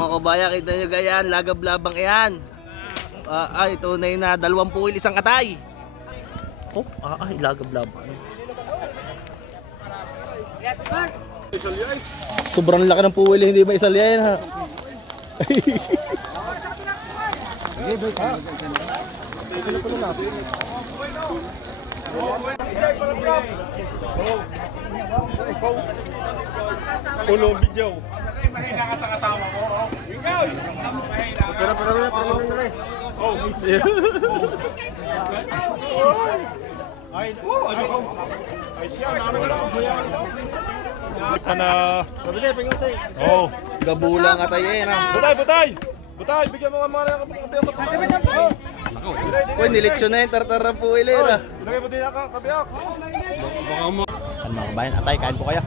mga kabaya, kita nyo ganyan, lagab-labang yan. Ay, tunay na 2 puwil isang atay. Oh, ay, lagab-labang. Sobrang laki ng puwil, hindi ba isalya yan ha? Tulong video. Mahina ka sa kasama ko. Ikaw! Pero oh. Ay, ano ko? Ay, siya, pana. Sabi niya, pingutin. Oh. Gabulang atay yan ha. Butay! Butay, bigyan mo nga mga kabiyak. Uy, nilitsyon na yung tartar ng puwil yan ha. Ilagay mo din ka, kabiyak. Ano mga kabayan, atay, kain po kayo.